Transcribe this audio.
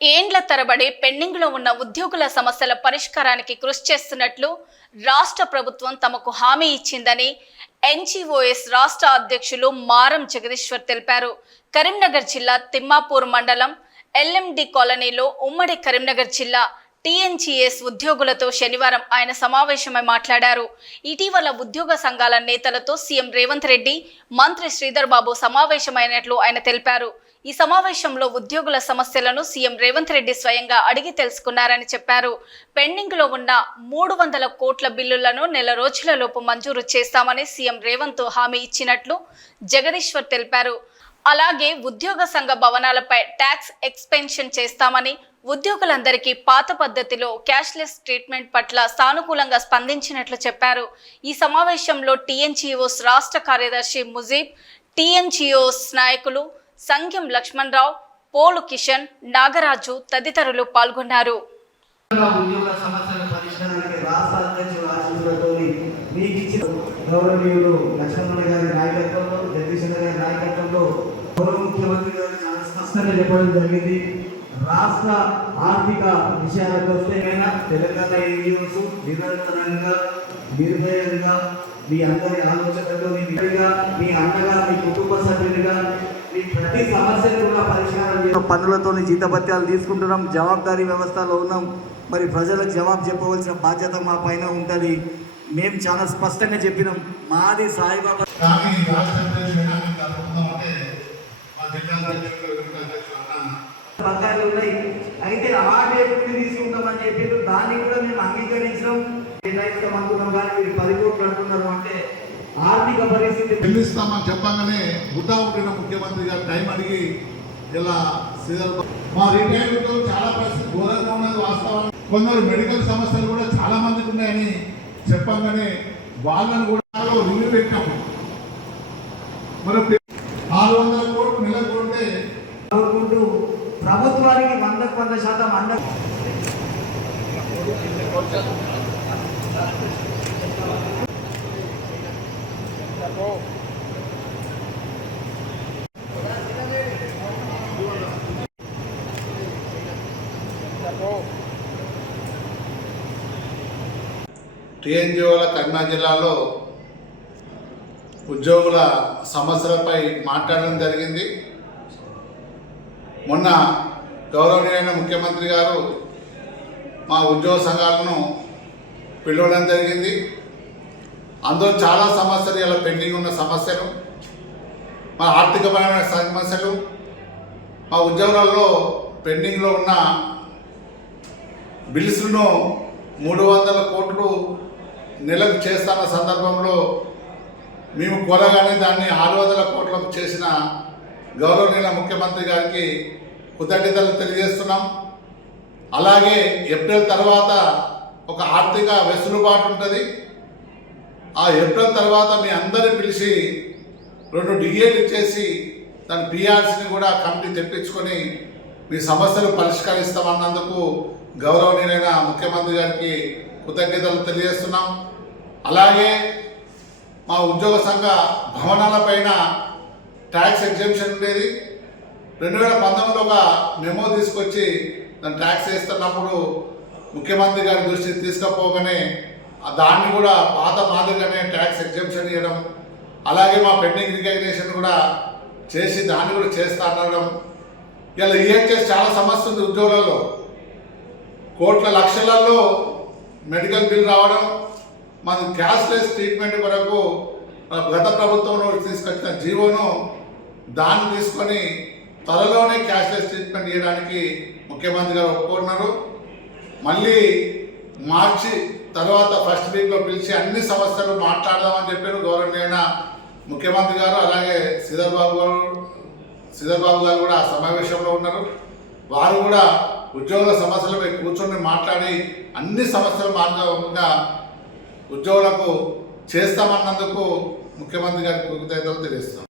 ఏండ్ల తరబడి పెండింగ్లో ఉన్న ఉద్యోగుల సమస్యల పరిష్కారానికి కృషి చేస్తున్నట్లు రాష్ట్ర ప్రభుత్వం తమకు హామీ ఇచ్చిందని ఎన్జీఓఎస్ రాష్ట్ర అధ్యక్షులు మారం జగదీశ్వర్ తెలిపారు. కరీంనగర్ జిల్లా తిమ్మాపూర్ మండలం ఎల్ఎండి కాలనీలో ఉమ్మడి కరీంనగర్ జిల్లా టీఎన్జీఎస్ ఉద్యోగులతో శనివారం ఆయన సమావేశమై మాట్లాడారు. ఇటీవల ఉద్యోగ సంఘాల నేతలతో సీఎం రేవంత్ రెడ్డి, మంత్రి శ్రీధర్ బాబు సమావేశమైనట్లు ఆయన తెలిపారు. ఈ సమావేశంలో ఉద్యోగుల సమస్యలను సీఎం రేవంత్ రెడ్డి స్వయంగా అడిగి తెలుసుకున్నారని చెప్పారు. పెండింగ్ లో ఉన్న 300 కోట్ల బిల్లులను నెల రోజులలోపు మంజూరు చేస్తామని సీఎం రేవంత్ హామీ ఇచ్చినట్లు జగదీశ్వర్ తెలిపారు. అలాగే ఉద్యోగ సంఘ భవనాలపై ట్యాక్స్ ఎక్స్పెన్షన్ చేస్తామని, ఉద్యోగులందరికీ పాత పద్ధతిలో క్యాష్లెస్ ట్రీట్మెంట్ పట్ల సానుకూలంగా స్పందించినట్లు చెప్పారు. ఈ సమావేశంలో టీఎన్జీఓస్ రాష్ట్ర కార్యదర్శి ముజీబ్, టీఎన్జీఓస్ నాయకులు సంఘం లక్ష్మణరావు, పోలు కిషన్, నాగరాజు తదితరులు పాల్గొన్నారు. ముఖ్యమంత్రి గారు చాలా స్పష్టంగా చెప్పడం జరిగింది. రాష్ట్ర ఆర్థిక విషయాలకు వస్తే తెలంగాణ ఏరియాస్ నిరంతరంగా నిర్భయంగా మీ అందరి ఆలోచనలు మీ అన్నగా, మీ కుటుంబ సభ్యులుగా మీ ప్రతి సమస్యను కూడా పరిష్కారం చేస్తాం. పన్నులతో జీతభత్యాలు తీసుకుంటున్నాం, జవాబాదారీ వ్యవస్థలో ఉన్నాం. మరి ప్రజలకు జవాబు చెప్పవలసిన బాధ్యత మా పైన ఉంటుంది. మేము చాలా స్పష్టంగా చెప్పినాం, మాది సాయిబాబా బకాయిలు ఉన్నాయి. అయితే ఆ డేట్ తీసుకుంటామని చెప్పి దాన్ని కూడా మేము అంగీకరించడం అనుకున్నాం. కానీ మీరు 10 కోట్లు అంటున్నారు అంటే ఆర్థిక పరిస్థితి చెల్లిస్తామని చెప్పగానే గుట్టా ఉండిన ముఖ్యమంత్రి గారు టైం అడిగి ఇలా మా రిటైర్మెంట్ చాలా పరిస్థితి ఘోరంగా ఉన్నది వాస్తవం. కొందరు మెడికల్ సమస్యలు కూడా చాలా మందికి ఉన్నాయని చెప్పగానే వాళ్ళని కూడా రివ్యూ పెట్టాము. మరి 600 కోట్లు నెలకు ఉంటే ప్రభుత్వానికి 100% అండ టీఎన్జీఓల కరీంనగర్ జిల్లాలో ఉద్యోగుల సమస్యలపై మాట్లాడడం జరిగింది. మొన్న గౌరవనీయమైన ముఖ్యమంత్రి గారు మా ఉద్యోగ సంఘాలను పిలవడం జరిగింది. అందులో చాలా సమస్యలు, ఇలా పెండింగ్ ఉన్న సమస్యలు, మా ఆర్థికపరమైన సమస్యలు, మా ఉద్యోగులలో పెండింగ్లో ఉన్న బిల్స్ను 300 కోట్లు నెలకు చేస్తున్న సందర్భంలో మేము కోరగానే దాన్ని 600 కోట్లకు చేసిన గౌరవనీయ ముఖ్యమంత్రి గారికి కృతజ్ఞతలు తెలియజేస్తున్నాం. అలాగే ఏప్రిల్ తర్వాత ఒక ఆర్థిక వెసులుబాటు ఉంటుంది. ఆ ఏప్రిల్ తర్వాత మీ అందరిని పిలిచి 2 డిఏలు ఇచ్చేసి దాని పిఆర్సీని కూడా కమిటీ తెప్పించుకొని మీ సమస్యలు పరిష్కరిస్తామన్నందుకు గౌరవనీయులైన ముఖ్యమంత్రి గారికి కృతజ్ఞతలు తెలియజేస్తున్నాం. అలాగే మా ఉద్యోగ సంఘ భవనాలపైన ట్యాక్స్ ఎగ్జంప్షన్ ఉండేది. 2019లో ఒక మెమో తీసుకొచ్చి దాన్ని ట్యాక్స్ వేస్తున్నప్పుడు ముఖ్యమంత్రి గారి దృష్టికి తీసుకుపోగానే దాన్ని కూడా పాత మాదిరిగానే ట్యాక్స్ ఎగ్జంప్షన్ ఇవ్వడం, అలాగే మా పెండింగ్ రికగ్నిషన్ కూడా చేసి దాన్ని కూడా చేస్తా అనడం. ఇలా ఈహెచ్ఎస్ చాలా సమస్య ఉంది ఉద్యోగులలో. కోట్ల లక్షలలో మెడికల్ బిల్ రావడం, మన క్యాష్లెస్ ట్రీట్మెంట్ కొరకు గత ప్రభుత్వంలో తీసుకొచ్చిన జీవోను దాన్ని తీసుకొని త్వరలోనే క్యాష్లెస్ ట్రీట్మెంట్ ఇవ్వడానికి ముఖ్యమంత్రి గారు ఒప్పుకున్నారు. మళ్ళీ మార్చి తర్వాత ఫస్ట్ వీక్లో పిలిచి అన్ని సమస్యలు మాట్లాడదామని చెప్పారు గౌరవనీయమైన ముఖ్యమంత్రి గారు. అలాగే శ్రీధర్ బాబు గారు కూడా ఆ సమావేశంలో ఉన్నారు. వారు కూడా ఉద్యోగుల సమస్యలపై కూర్చొని మాట్లాడి అన్ని సమస్యలు మార్గంగా ఉద్యోగులకు చేస్తామన్నందుకు ముఖ్యమంత్రి గారికి కృతజ్ఞతలు తెలియజేస్తాం.